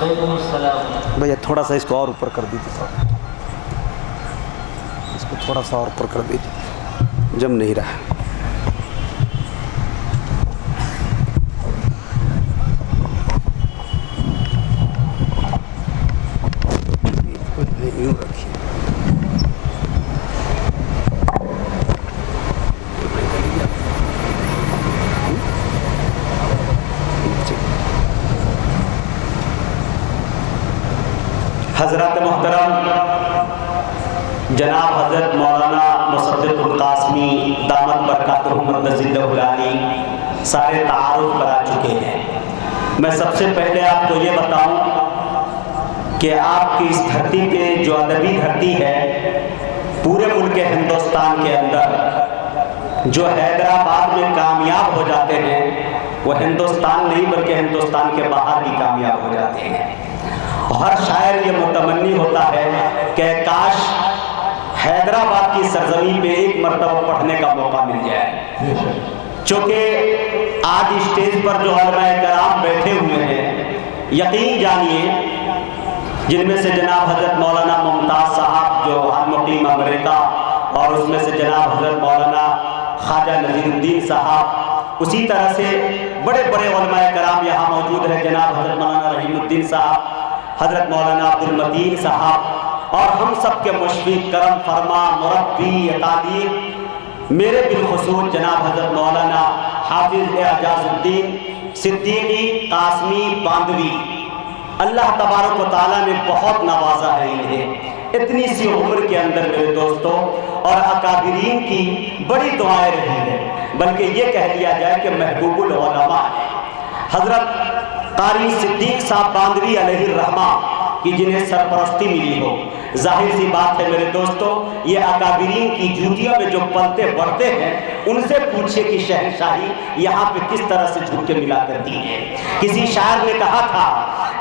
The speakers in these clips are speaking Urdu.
وعلیکم السلام. بھیا تھوڑا سا اس کو اور اوپر کر دیجیے، اس کو تھوڑا سا اور اوپر کر دیجیے، جم نہیں رہا. یوں رکھیے. حضرت محترم جناب حضرت مولانا مصدق القاسمی دامت برکاتہم مدظلہ العالی سارے تعارف کرا چکے ہیں. میں سب سے پہلے آپ کو یہ بتاؤں کہ آپ کی اس دھرتی پہ جو ادبی دھرتی ہے، پورے ملک ہندوستان کے اندر جو حیدرآباد میں کامیاب ہو جاتے ہیں وہ ہندوستان نہیں بلکہ ہندوستان کے باہر بھی کامیاب ہو جاتے ہیں. ہر شاعر یہ متمنی ہوتا ہے کہ کاش حیدرآباد کی سرزمین پہ ایک مرتبہ پڑھنے کا موقع مل جائے. چونکہ آج اسٹیج پر جو علماء کرام بیٹھے ہوئے ہیں، یقین جانیے جن میں سے جناب حضرت مولانا ممتاز صاحب جو مقیم امریکہ، اور اس میں سے جناب حضرت مولانا خواجہ نذیر الدین صاحب، اسی طرح سے بڑے بڑے علماء کرام یہاں موجود ہیں، جناب حضرت مولانا رحیم الدین صاحب، حضرت مولانا عبد المتین صاحب، اور ہم سب کے مشفق، کرم فرما، مربی تعلیم، میرے بالخصوص جناب حضرت مولانا حافظ اعجاز الدین صدیقی قاسمی باندوی، اللہ تبارک و تعالیٰ نے بہت نوازا ہے انہیں. اتنی سی عمر کے اندر میرے دوستوں اور اکابرین کی بڑی دعائیں رہی ہیں، بلکہ یہ کہہ لیا جائے کہ محبوب العلماء ہے. حضرت قاری صدیق صاحب باندوی علیہ الرحمہ کی جنہیں سرپرستی ملی ہو، ظاہر سی بات ہے میرے دوستوں، یہ اکابرین کی جوتیوں میں جو پلتے بڑھتے ہیں ان سے پوچھے کہ شہنشاہی یہاں پہ کس طرح سے جھک کے ملا کرتی ہے. کسی شاعر نے کہا تھا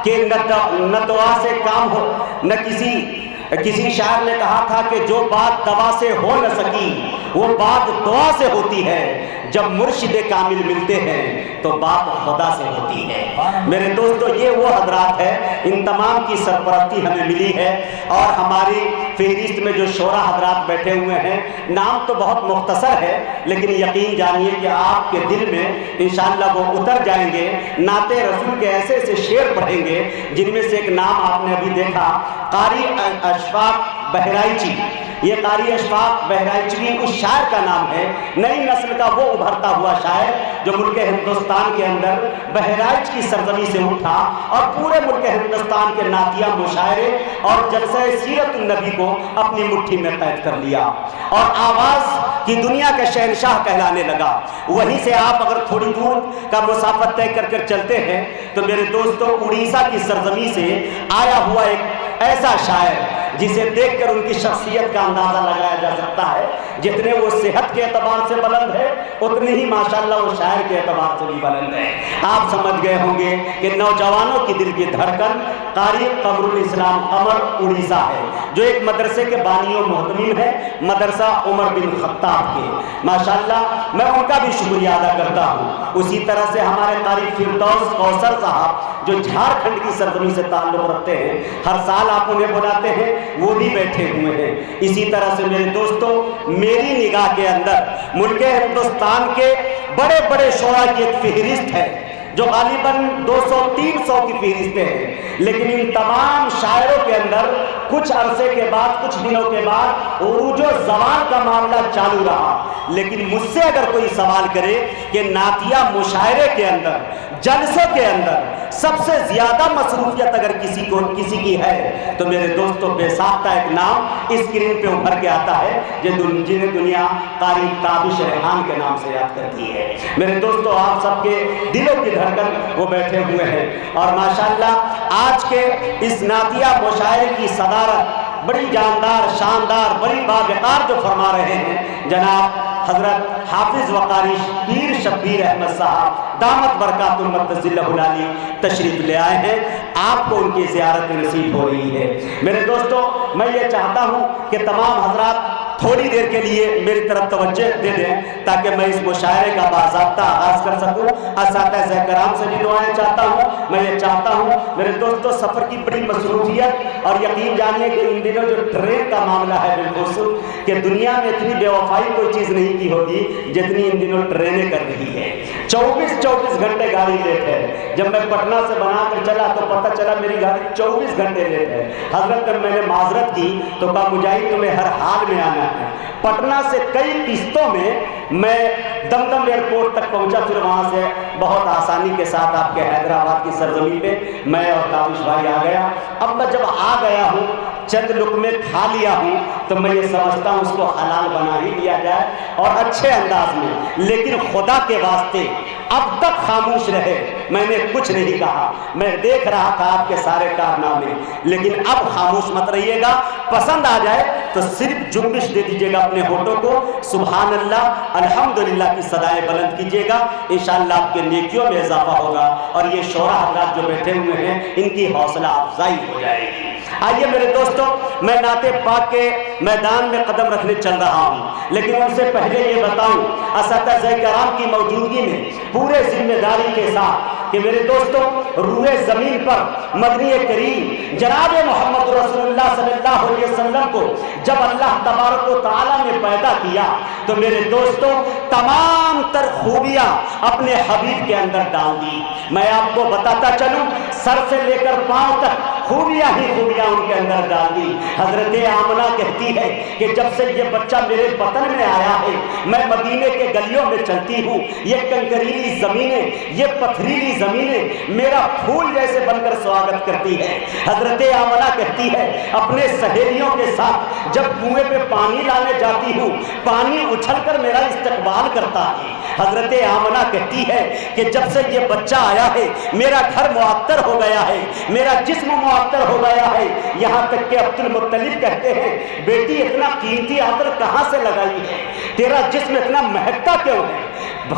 کہ نہ دعا سے کام ہو، نہ کسی شاعر نے کہا تھا کہ جو بات دوا سے ہو نہ سکی وہ بات دعا سے ہوتی ہے، جب مرشد کامل ملتے ہیں تو بات خدا سے ہوتی ہے. میرے دوستو یہ وہ حضرات ہیں، ان تمام کی سرپرستی ہمیں ملی ہے، اور ہماری فہرست میں جو شعراء حضرات بیٹھے ہوئے ہیں، نام تو بہت مختصر ہے لیکن یقین جانیے کہ آپ کے دل میں انشاءاللہ وہ اتر جائیں گے. نعت رسول کے ایسے ایسے شعر پڑھیں گے جن میں سے ایک نام آپ نے ابھی دیکھا، قاری اشفاق بہرائچی. یہ قاری اشفاق بہرائچی اس شاعر کا نام ہے، نئی نسل کا وہ ابھرتا ہوا شاعر جو ملک ہندوستان کے اندر بہرائچ کی سرزمین سے اٹھا اور پورے ملک ہندوستان کے نعتیہ مشاعرے اور جلسہ سیرت النبی کو اپنی مٹھی میں قید کر لیا اور آواز کی دنیا کا شہنشاہ کہلانے لگا. وہیں سے آپ اگر تھوڑی دور کا مسافت طے کر کر چلتے ہیں تو میرے دوستوں اڑیسہ کی سرزمین سے آیا ہوا ایک ایسا شاعر جسے دیکھ کر ان کی شخصیت کا اندازہ لگایا جا سکتا ہے. جتنے وہ صحت کے اعتبار سے بلند ہے اتنے ہی ماشاءاللہ وہ شاعر کے اعتبار سے بھی بلند ہے. آپ سمجھ گئے ہوں گے کہ نوجوانوں کی دل کی دھڑکن قاری قمر الاسلام قمر اڑیسہ ہے، جو ایک مدرسے کے بانی و محتمم ہے، مدرسہ عمر بن خطاب کے. ماشاءاللہ میں ان کا بھی شکریہ ادا کرتا ہوں. اسی طرح سے ہمارے قاری فردوس کوثر صاحب جو جھارکھنڈ کی سرزمین سے تعلق رکھتے ہیں، ہر سال آپ انہیں بلاتے ہیں، وہ بھی بیٹھے ہوئے ہیں. اسی طرح سے میرے دوستوں میری نگاہ کے اندر ملک ہندوستان کے بڑے بڑے شعراء کی ایک فہرست ہے جو غالباً 200-300 کی فہرستیں ہیں، لیکن ان تمام شاعروں کے اندر کچھ عرصے کے بعد، کچھ دنوں کے بعد عروج و زوال کا معاملہ چالو رہا. لیکن مجھ سے اگر کوئی سوال کرے کہ نعتیہ مشاعرے کے اندر، جلسوں کے اندر سب سے زیادہ مصروفیت اگر کسی کی ہے تو میرے دوستوں بے ساختہ ایک نام اسکرین پہ ابھر کے آتا ہے جنہیں دنیا قاری تابش ریحان کے نام سے یاد کرتی ہے. میرے دوستوں آپ سب کے دلوں کی دھڑکن وہ بیٹھے ہوئے ہیں، اور ماشاءاللہ آج کے اس نعتیہ مشاعرے کی صدارت بڑی جاندار، شاندار، بڑی باوقار جو فرما رہے ہیں جناب حضرت حافظ وقاری پیر شبیر احمد صاحب دامت برکات المدظلہ العالی تشریف لے آئے ہیں. آپ کو ان کی زیارت نصیب ہو رہی ہے. میرے دوستوں میں یہ چاہتا ہوں کہ تمام حضرات تھوڑی دیر کے لیے میری طرف توجہ دے دیں تاکہ میں اس مشاعرے کا باضابطہ آغاز کر سکوں. اساتذہ کرام سے بھی دعائیں چاہتا ہوں، میں یہ چاہتا ہوں میرے دوستوں، سفر کی بڑی مصروفیت، اور یقین جانیے کہ ان دنوں جو ٹرین کا معاملہ ہے بالخصوص، کہ دنیا میں اتنی بے وفائی کوئی چیز نہیں کی ہوگی جتنی ان دنوں ٹرینیں کر رہی ہے۔ 24 گھنٹے گاڑی لیٹ ہے۔ جب میں پٹنہ سے بنا کر چلا تو پتہ چلا میری گاڑی 24 گھنٹے لیٹ ہے۔ حضرت جب میں نے معذرت کی تو کہا مجاہد تمہیں ہر حال میں آنا ہے۔ پٹنہ سے کئی قسطوں میں دمدم ایئرپورٹ تک پہنچا، پھر وہاں سے بہت آسانی کے ساتھ آپ کے حیدرآباد کی سرزمین پہ میں اور تابش بھائی آ گیا۔ اب میں جب آ گیا ہوں، چند لقمے کھا لیا ہوں، تو میں یہ سمجھتا ہوں اس کو حلال بنا ہی لیا جائے اور اچھے انداز میں، لیکن خدا کے واسطے اب تک خاموش رہے۔ میں نے کچھ نہیں کہا، میں دیکھ رہا تھا آپ کے سارے کارنامے، لیکن اب خاموش مت رہیے گا۔ پسند آ جائے تو صرف جنبش دے دیجیے گا اپنے ہونٹوں کو، سبحان اللہ الحمدللہ کی صدائیں بلند کیجیے گا، انشاءاللہ آپ کے نیکیوں میں اضافہ ہوگا، اور یہ شعراء حضرات جو بیٹھے ہوئے ہیں ان کی حوصلہ افزائی ہو جائے گی۔ آئیے میرے دوستوں، میں نعت پاک کے میدان میں قدم رکھنے چل رہا ہوں، لیکن ان سے پہلے یہ بتاؤں اساتذہ کرام کی موجودگی میں پورے ذمہ داری کے ساتھ کہ میرے دوستوں، روئے زمین پر مدنی کریم جناب محمد رسول اللہ صلی اللہ علیہ وسلم کو جب اللہ تبارک و تعالیٰ نے پیدا کیا تو میرے دوستوں تمام تر خوبیاں اپنے حبیب کے اندر ڈال دی۔ میں آپ کو بتاتا چلوں، سر سے لے کر پاؤں تک خوبیاں ہی خوبیاں ان کے اندر ڈال دی۔ حضرت آمنہ کہتی ہے کہ جب سے یہ بچہ میرے بطن میں آیا ہے، میں مدینے کے گلیوں میں چلتی ہوں، یہ کنکریلی زمینیں، یہ پتھریلی زمینیں میرا پھول جیسے بن کر سواگت کرتی ہے۔ حضرت آمنہ کہتی ہے اپنے سہیلیوں کے ساتھ جب کنویں پہ پانی لانے جاتی ہوں، پانی اچھل کر میرا استقبال کرتا ہے۔ حضرت آمنہ کہتی ہے کہ جب سے یہ بچہ آیا ہے میرا گھر معطر ہو گیا ہے، میرا جسم معطر ہو گیا ہے، یہاں تک کہ عبد المطلب کہتے ہیں بیٹی اتنا قیمتی عطر کہاں سے لگائی ہے، تیرا جسم اتنا مہکتا کیوں ہے؟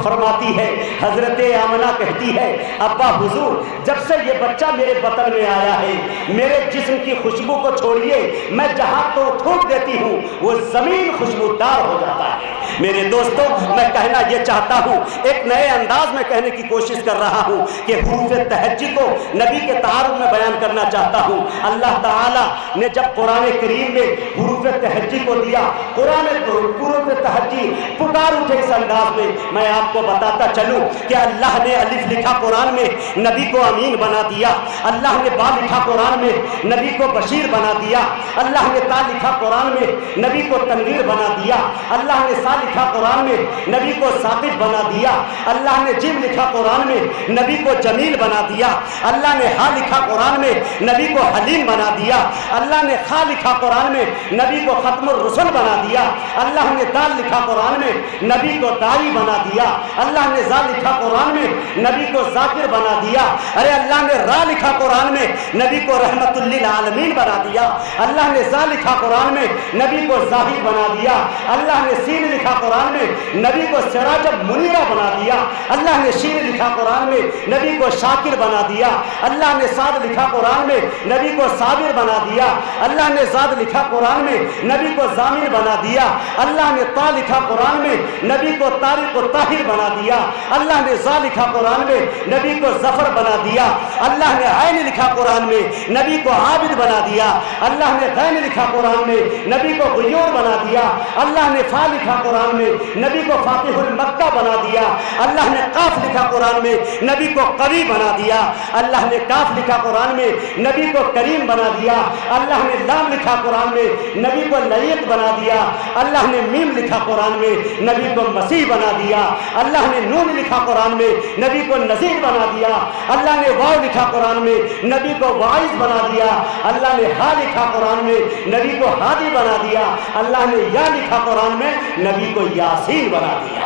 فرماتی ہے حضرت آمنہ کہتی ہے ابا حضور جب سے یہ بچہ میرے بطن میں آیا ہے میرے جسم کی خوشبو کو چھوڑیے، میں جہاں تو تھوک دیتی ہوں وہ زمین خوشبودار ہو جاتا ہے۔ میرے دوستوں، میں کہنا یہ چاہتا ہوں، ایک نئے انداز میں کہنے کی کوشش کر رہا ہوں کہ حروف تہجی کو نبی کے تعارف میں بیان کرنا چاہتا ہوں۔ اللہ تعالیٰ نے جب قرآن کریم میں حروف تہجی کو دیا، قرآن حروف تہجی پکار اٹھے اس انداز میں آپ کو بتاتا چلوں کہ اللہ نے الف لکھا قرآن میں، نبی کو امین بنا دیا۔ اللہ نے با لکھا قرآن میں، نبی کو بشیر بنا دیا۔ اللہ نے تا لکھا قرآن میں، نبی کو تنویر بنا دیا۔ اللہ نے سا لکھا قرآن میں، نبی کو ثاقب بنا دیا۔ اللہ نے جیم لکھا قرآن میں، نبی کو جمیل بنا دیا۔ اللہ نے ہا لکھا قرآن میں، نبی کو حلیم بنا دیا۔ اللہ نے خا لکھا قرآن میں، نبی کو ختم الرسل بنا دیا۔ اللہ نے دال لکھا قرآن میں، نبی کو داعی بنا دیا۔ اللہ نے زا لکھا قرآن میں، نبی کو ذاکر بنا دیا۔ ارے اللہ نے را لکھا قرآن میں، نبی کو رحمت للعالمین بنا دیا۔ اللہ نے زا لکھا قرآن میں، نبی کو زاہد بنا دیا۔ اللہ نے سین لکھا قرآن میں، نبی کو سراج منیرہ بنا دیا۔ اللہ نے شین لکھا قرآن میں، نبی کو شاکر بنا دیا۔ اللہ نے صاد لکھا قرآن میں، نبی کو صابر بنا دیا۔ اللہ نے زاد لکھا قرآن میں، نبی کو ضامر بنا دیا۔ اللہ نے طا لکھا قرآن میں، نبی کو طارق و طاہر بنا دیا۔ اللہ نے زا لکھا قرآن میں، نبی کو ظفر بنا دیا۔ اللہ نے عین لکھا قرآن میں، نبی کو عابد بنا دیا۔ اللہ نے غین لکھا قرآن میں، نبی کو غیور بنا دیا۔ اللہ نے فا لکھا قرآن میں، نبی کو فاتح المکہ بنا دیا۔ اللہ نے قاف لکھا قرآن میں، نبی کو قوی بنا دیا۔ اللہ نے کاف لکھا قرآن میں، نبی کو کریم بنا دیا۔ اللہ نے لام لکھا قرآن میں، نبی کو لعیق بنا دیا۔ اللہ نے میم لکھا قرآن میں، نبی کو مسیح بنا دیا۔ اللہ نے نون لکھا قرآن میں، نبی کو نذیر بنا دیا۔ اللہ نے واو لکھا قرآن میں، نبی کو واعظ بنا دیا۔ اللہ نے ہا لکھا قرآن میں، نبی کو ہادی بنا دیا۔ اللہ نے یا لکھا قرآن میں، نبی کو یاسین بنا دیا۔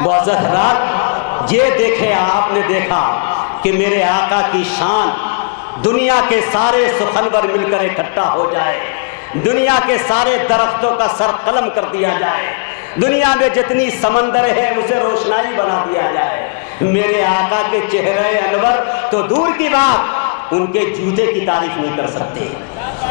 معزز حضرات، یہ دیکھیں آپ نے دیکھا کہ میرے آقا کی شان دنیا کے سارے سخنور مل کر اکٹھا ہو جائے، دنیا کے سارے درختوں کا سر قلم کر دیا جائے، دنیا میں جتنی سمندر ہے اسے روشنائی بنا دیا جائے، میرے آقا کے چہرے انور تو دور کی بات ان کے جوتے کی تعریف نہیں کر سکتے۔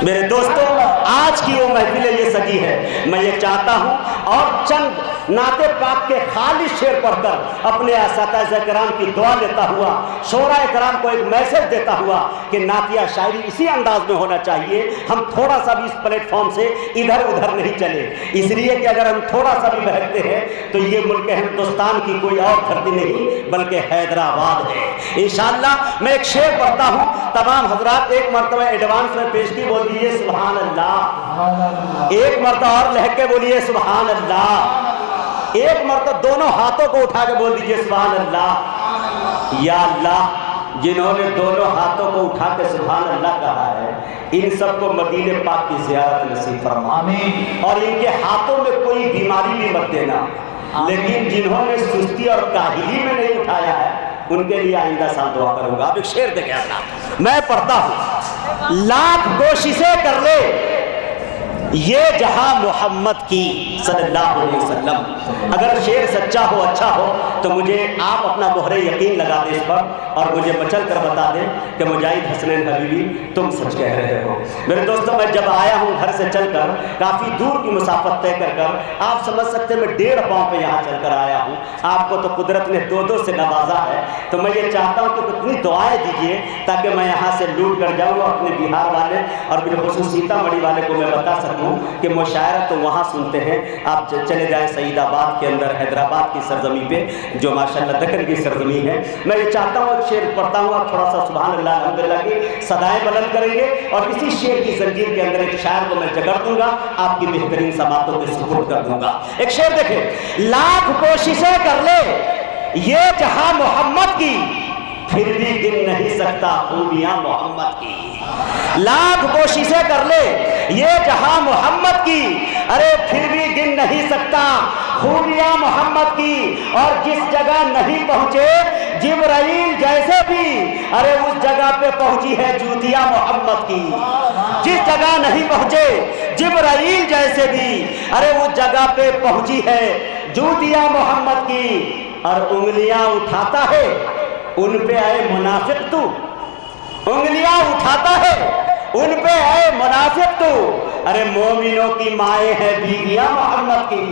میرے دوستو، آج کی وہ محفل یہ سجی ہے، میں یہ چاہتا ہوں اور چند نعت پاک کے خالص شعر پڑھ کر اپنے اساتذہ کرام کی دعا لیتا ہوا، شعراء کرام کو ایک میسج دیتا ہوا کہ نعتیہ شاعری اسی انداز میں ہونا چاہیے، ہم تھوڑا سا بھی اس پلیٹ فارم سے ادھر ادھر نہیں چلے، اس لیے کہ اگر ہم تھوڑا سا بھی بہکتے ہیں تو یہ ملک ہندوستان کی کوئی اور دھرتی نہیں بلکہ حیدرآباد ہے۔ انشاءاللہ میں ایک شعر پڑھتا ہوں، تمام حضرات ایک مرتبہ ایڈوانس میں پیشگی بول دیجیے سبحان اللہ، ایک مرتبہ اور لہک کے بولیے سبحان اللہ، ایک مرتبہ دونوں ہاتھوں کو اٹھا کے بول دیجئے سبحان اللہ۔ یا اللہ، جنہوں نے دونوں ہاتھوں کو اٹھا کے سبحان اللہ کہا ہے، ان سب کو مدینہ پاک کی زیارت نصیب فرما، اور ان کے ہاتھوں میں کوئی بیماری بھی مت دینا، لیکن جنہوں نے سستی اور کاہلی میں نہیں اٹھایا ہے ان کے لیے آئندہ سال دعا کروں گا۔ آپ ایک شعر دیکھیں، اللہ میں پڑھتا ہوں، لاکھ کوششیں کر لے یہ جہاں محمد کی صلی اللہ علیہ وسلم۔ اگر شعر سچا ہو، اچھا ہو تو مجھے آپ اپنا مہر یقین لگا دیں اس پر اور مجھے مچل کر بتا دیں کہ مجاہد حسنین حبیبی تم سچ کہہ رہے ہو۔ میرے دوستوں، میں جب آیا ہوں گھر سے چل کر کافی دور کی مسافت طے کر کر، آپ سمجھ سکتے میں 1.5 پاؤں پہ یہاں چل کر آیا ہوں۔ آپ کو تو قدرت نے 2 سے نوازا ہے، تو میں یہ چاہتا ہوں کہ اتنی دعائیں دیجیے تاکہ میں یہاں سے لوٹ کر جاؤں اور اپنے بہار والے اور بالخصوص سیتامڑھی والے کو میں بتا سکوں کہ مشاعرہ تو وہاں سنتے ہیں، آپ چلے جائیں سعید آباد کے اندر حیدرآباد کی سرزمین پہ جو ماشاءاللہ دکن کی سرزمین ہے۔ میں یہ چاہتا ہوں ایک شعر پڑھتا ہوں، آپ تھوڑا سا سبحان اللہ الحمدللہ کی صدائیں بلند کریں گے اور اسی شعر کی زنجیر کے اندر ایک شاعر کو میں جگڑ دوں گا، آپ کی بہترین سماعتوں کے سپرد کر دوں گا۔ ایک شعر دیکھیں، لاکھ کوششیں کر لے یہ جہاں محمد کی، پھر بھی گن نہیں سکتا خوبیاں محمد کی۔ لاکھ کوششیں کر لے یہ جہاں محمد کی، ارے پھر بھی گن نہیں سکتا خوبیاں محمد کی۔ اور جس جگہ نہیں پہنچے جبرائیل جیسے بھی، ارے اس جگہ پہ پہنچی ہے جوتیاں محمد کی۔ جس جگہ نہیں پہنچے جبرائیل جیسے بھی، ارے اس جگہ پہ پہنچی ہے جوتیاں محمد کی۔ اور انگلیاں اٹھاتا ہے ان پہ آئے منافق تو، انگلیاں اٹھاتا ہے ان پہ آئے منافق تو، ارے مومنوں کی مائیں ہیں بیویاں محمد کی،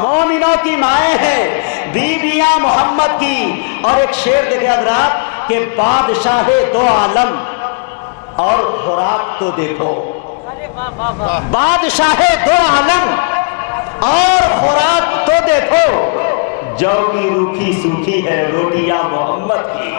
مومنوں کی مائیں ہیں بیویاں محمد کی۔ اور ایک شعر دیکھیں حضرات کہ بادشاہ 2 عالم اور خوراک تو دیکھو، بادشاہ 2 عالم اور خوراک تو دیکھو، جو کی روکھی سوکھی ہے روٹیاں محمد کی،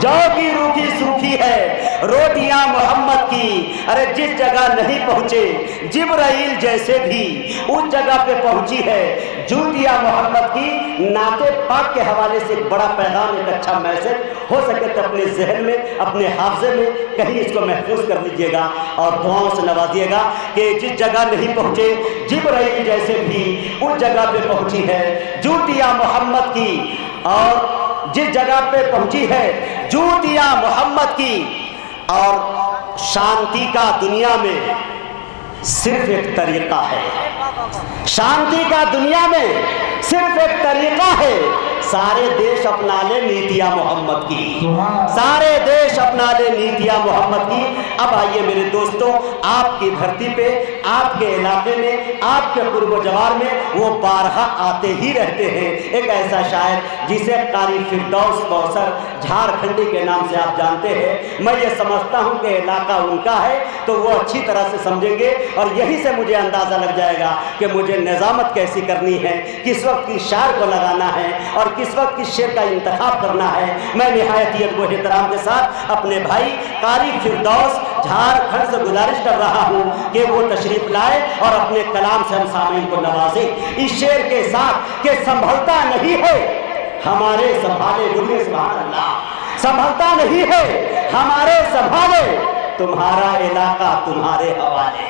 جو کی روکھی سوکھی ہے روٹیاں محمد کی۔ ارے جس جگہ نہیں پہنچے جبرائیل جیسے بھی، اس جگہ پہ پہنچی ہے جوتیاں محمد کی۔ نعت پاک کے حوالے سے ایک بڑا پیغام، ایک اچھا میسج ہو سکے تو اپنے ذہن میں، اپنے حافظے میں کہیں اس کو محفوظ کر لیجئے گا اور دعاؤں سے نوازیے گا کہ جس جگہ نہیں پہنچے جبرائیل جیسے بھی، اس جگہ پہ پہنچی ہے جوتیاں محمد کی۔ اور جس جگہ پہ پہنچی ہے جوتیاں محمد کی۔ اور شانتی کا دنیا میں صرف ایک طریقہ ہے، شانتی کا دنیا میں صرف ایک طریقہ ہے، سارے دیش اپنا لے نیتیاں محمد کی، سارے دیش اپنا لے نیتیاں محمد کی۔ اب آئیے میرے دوستوں، آپ کی دھرتی پہ، آپ کے علاقے میں، آپ کے قرب و جوار میں وہ بارہا آتے ہی رہتے ہیں۔ ایک ایسا شاعر جسے قاری فردوس کوثر جھارکھنڈی کے نام سے آپ جانتے ہیں، میں یہ سمجھتا ہوں کہ علاقہ ان کا ہے تو وہ اچھی طرح سے سمجھیں گے اور یہی سے مجھے اندازہ لگ جائے گا کہ مجھے نظامت کیسی کرنی ہے، کس وقت کس شاعر کو لگانا ہے اور کس وقت کس شعر کا انتخاب کرنا ہے۔ میں نہایت ادب و احترام کے ساتھ اپنے بھائی قاری فردوس جھارکھنڈ سے گزارش کر رہا ہوں کہ وہ تشریف لائے اور اپنے کلام سے ہم سامعین کو نوازیں اس شعر کے ساتھ کہ سنبھلتا نہیں ہے ہمارے سنبھالے، بولیے سبحان اللہ، سنبھلتا نہیں ہے ہمارے سنبھالے، تمہارا علاقہ تمہارے حوالے۔